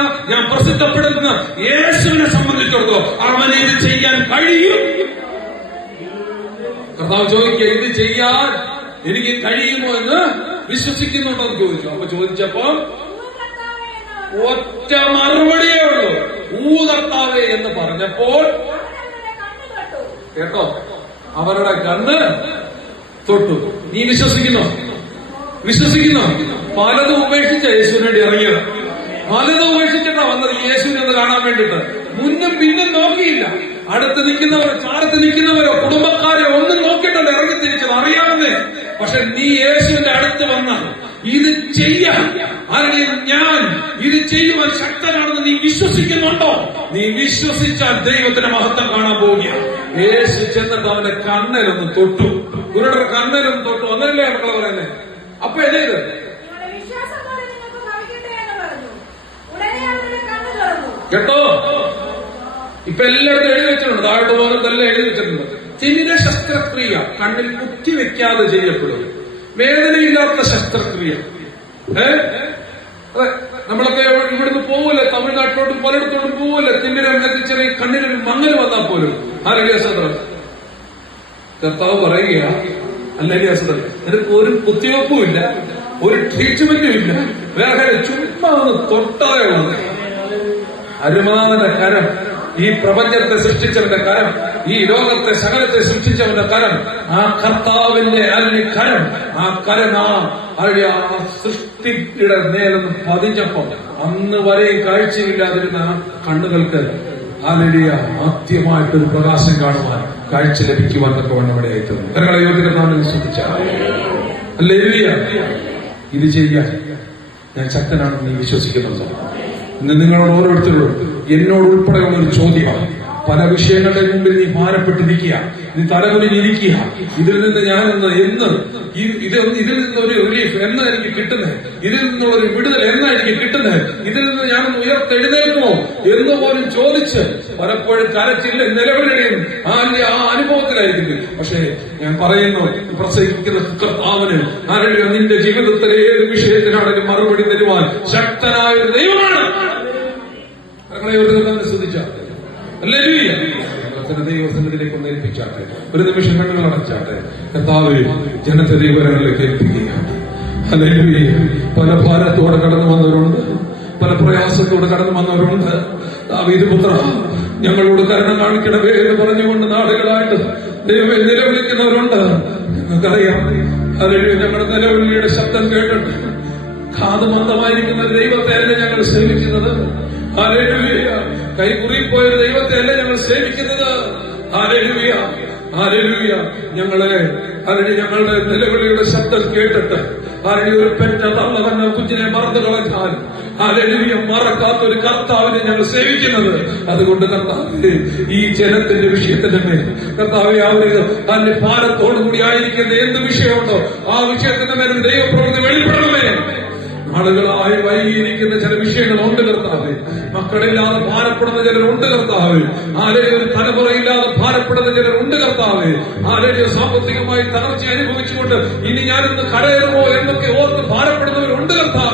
ഞാൻ പ്രസിദ്ധപ്പെടുത്തുന്ന യേശുവിനെ സംബന്ധിച്ചിടത്തോളം അവനെ ഇത് ചെയ്യാൻ കഴിയും. കർത്താവ് ചോദിക്കുക ഇത് ചെയ്യാൻ എനിക്ക് കഴിയുമോ എന്ന് വിശ്വസിക്കുന്നുണ്ടോ എന്ന് ചോദിച്ചു. അപ്പൊ ചോദിച്ചപ്പോ ഒറ്റ മറുപടിയേ ഉള്ളൂ. ഊ കർത്താവേ എന്ന് പറഞ്ഞപ്പോൾ കേട്ടോ അവരുടെ കണ്ണ് തൊട്ടു. നീ വിശ്വസിക്കുന്നോ? വിശ്വസിക്കുന്നോ? പലതും ഉപേക്ഷിച്ച യേശുവിനേണ്ടി ഇറങ്ങിയത്. പലതും ഉപേക്ഷിച്ചിട്ടാ വന്നത് യേശുവിനെ ഒന്ന് കാണാൻ വേണ്ടിട്ട് മുന്നും പിന്നും നോക്കിയില്ല. അടുത്ത് നിൽക്കുന്നവരോ ചാരത്ത് നിൽക്കുന്നവരോ കുടുംബക്കാരെ ഒന്നും നോക്കിയിട്ടല്ല ഇറങ്ങി തിരിച്ചത്. അറിയാവുന്നേ പക്ഷെ നീ യേശുവിന്റെ അടുത്ത് വന്ന ഇത് ചെയ്യാം. ആരുടെയും ഞാൻ ഇത് ചെയ്യുവാൻ ശക്തനാണെന്ന് നീ വിശ്വസിക്കുന്നുണ്ടോ? നീ വിശ്വസിച്ചാൽ ദൈവത്തിന്റെ മഹത്വം കാണാൻ പോവുകയാണ് യേശു ചെന്നിട്ട് അവന്റെ കണ്ണിലൊന്ന് തൊട്ടു. ഗുരുടെ കണ്ണിലൊന്ന് തൊട്ടു. ഒന്നല്ലേ മക്കളെ പറയുന്നത് അപ്പൊ എന്തെയ്ത് കേട്ടോ? ഇപ്പൊ എല്ലായിടത്തും എഴുതി വെച്ചിട്ടുണ്ട്. താഴോട്ട് പോകുന്നത് എല്ലാം എഴുതി വെച്ചിട്ടുണ്ട്. തിമിര ശസ്ത്രക്രിയ കണ്ണിൽ കുത്തി വെക്കാതെ ചെയ്യപ്പെടും വേദനയില്ലാത്ത ശസ്ത്രക്രിയ. ഏ? അതെ നമ്മളൊക്കെ ഇവിടുന്ന് പോവല്ലേ? തമിഴ്നാട്ടിലോട്ടും പലയിടത്തോട്ടും പോവല്ലേ? തിമിരം ചെറിയ കണ്ണിനൊരു മങ്ങൽ വന്നാൽ പോലും. ആ ശസ്ത്രം കർത്താവ് പറയുക അല്ലെങ്കിൽ അസുഖം നിനക്ക് ഒരു കുത്തിവെപ്പും ഇല്ല ഒരു ട്രീറ്റ്മെന്റും ഇല്ല. വേറെ ചുമ്മാ ഒന്ന് തൊട്ടതേ അരുമാനന്റെ കരം. ഈ പ്രപഞ്ചത്തെ സൃഷ്ടിച്ചവന്റെ കരം ഈ ലോകത്തെ സകലത്തെ സൃഷ്ടിച്ചവന്റെ കരം ആ കർത്താവിന്റെ അല്ലെ കരം ആ കരം ആ അല്ലെ ആ സൃഷ്ടിയുടെ നേരം പതിഞ്ഞപ്പോ അന്ന് വരെ കാഴ്ചയില്ലാതിരുന്ന ആ കണ്ണുകൾക്ക് ആലടിയ ആദ്യമായിട്ടൊരു പ്രകാശം കാണുവാൻ കാഴ്ച ലഭിക്കുവാൻ തൊക്കെ വേണം ഇവിടെ ആയിത്തീർന്നു. കരങ്ങളെ ഇത് ചെയ്യാൻ ഞാൻ ശക്തനാണെന്ന് നീ വിശ്വസിക്കുന്നുണ്ടോ? ഇന്ന് നിങ്ങളോട് ഓരോരുത്തരോടും എന്നോട് ഉൾപ്പെടെയുള്ള ഒരു ചോദ്യമാണ് പല വിഷയങ്ങളുടെ മുമ്പിൽ നീ ഭാരപ്പെട്ടിരിക്കുക. നീ തലകുനിഞ്ഞിരിക്കുക. ഇതിൽ നിന്ന് ഞാൻ എന്ന് ഈ ഇത് ഇതിൽ നിന്ന് ഒരു റിലീഫ് എന്ന് എനിക്ക് കിട്ടുന്നത് ഇതിൽ നിന്നുള്ള ഒരു വിടുതൽ എന്നാ എനിക്ക് കിട്ടുന്നത് ഇതിൽ നിന്ന് ഞാൻ ഉയർത്തെഴുന്നേൽക്കുമോ എന്ന് പോലും ചോദിച്ച് പലപ്പോഴും കരച്ചില്ല നിലവിളിയും ആ ആ അനുഭവത്തിലായിരിക്കും. പക്ഷേ ഞാൻ പറയുന്നു പ്രസംഗിക്കുന്ന കർത്താവിന് ആരെങ്കിലും നിന്റെ ജീവിതത്തിലെ ഏത് വിഷയത്തിനാണെങ്കിലും മറുപടി തരുവാൻ ശക്തനായ ഒരു ദൈവമാണ്. ഒരു ശ്രദ്ധിച്ചാട്ടെ ദൈവസന്നിധിയിലേക്ക് ഒന്ന് ഏൽപ്പിച്ചാട്ടെ. ഒരു നിമിഷം കണ്ണുകൾ അടച്ചാട്ടെ. കർത്താവ് ജനത്തെ ദൈവങ്ങളിലേക്ക് ഏൽപ്പിക്കുക ഹല്ലേലൂയ. പല ഭാരത്തോടെ കടന്നു വന്നവരുണ്ട്. പല പ്രയാസത്തോടെ കടന്നു വന്നവരുണ്ട്. ദാവീദ് പുത്ര ഞങ്ങളോട് കരുണ കാണിക്കണമേ എന്ന് പറഞ്ഞുകൊണ്ട് നാടുകളായിട്ട് ദൈവം നിലവിളിക്കുന്നവരുണ്ട്. ഞങ്ങൾക്കറിയാം. ഹല്ലേലൂയ. ഞങ്ങളുടെ നിലവിളിയുടെ ശബ്ദം കേട്ടിട്ട് കാത് മന്ദമായിരിക്കുന്ന ദൈവത്തെ ഞങ്ങൾ സേവിക്കുന്നത്. കൈ കുറിപ്പോയ ദൈവത്തെ അല്ല ഞങ്ങൾ സേവിക്കുന്നത്. ഞങ്ങളെ അല്ലെങ്കിൽ ഞങ്ങളുടെ നിലവിളിയുടെ ശബ്ദം കേട്ടിട്ട് അല്ലെങ്കിൽ ഒരു പെറ്റ തള്ള തന്നെ കുഞ്ഞിനെ മറന്നു കളഞ്ഞാൽ ഹല്ലേലൂയ മറക്കാത്ത ഒരു കർത്താവിനെ ഞങ്ങൾ സേവിക്കുന്നത്. അതുകൊണ്ട് കർത്താവ് ഈ ജനത്തിന്റെ വിഷയത്തിന്റെ മേൽ കർത്താവ് അവർ തന്റെ ഭാരത്തോടു കൂടി ആയിരിക്കുന്ന എന്ത് വിഷയമുണ്ടോ? ആ വിഷയത്തിന്റെ മേൽ ദൈവപ്രവൃത്തി വെളിപ്പെടണമേ. ആളുകളായി വൈകിയിരിക്കുന്ന ചില വിഷയങ്ങളുണ്ട് കർത്താവ് മക്കളില്ലാതെ ഭാരപ്പെടുന്ന ചിലരുണ്ട് കർത്താവ് ആരെയും തലമുറയില്ലാതെ ഭാരപ്പെടുന്ന ചിലരുണ്ട് കർത്താവ് ആരെയും സാമ്പത്തികമായി തകർച്ച അനുഭവിച്ചുകൊണ്ട് ഇനി ഞാനിന്ന് കരയറുമോ എന്നൊക്കെ ഓർത്ത് ഭാരപ്പെടുന്നവരുണ്ട് കർത്താവ്.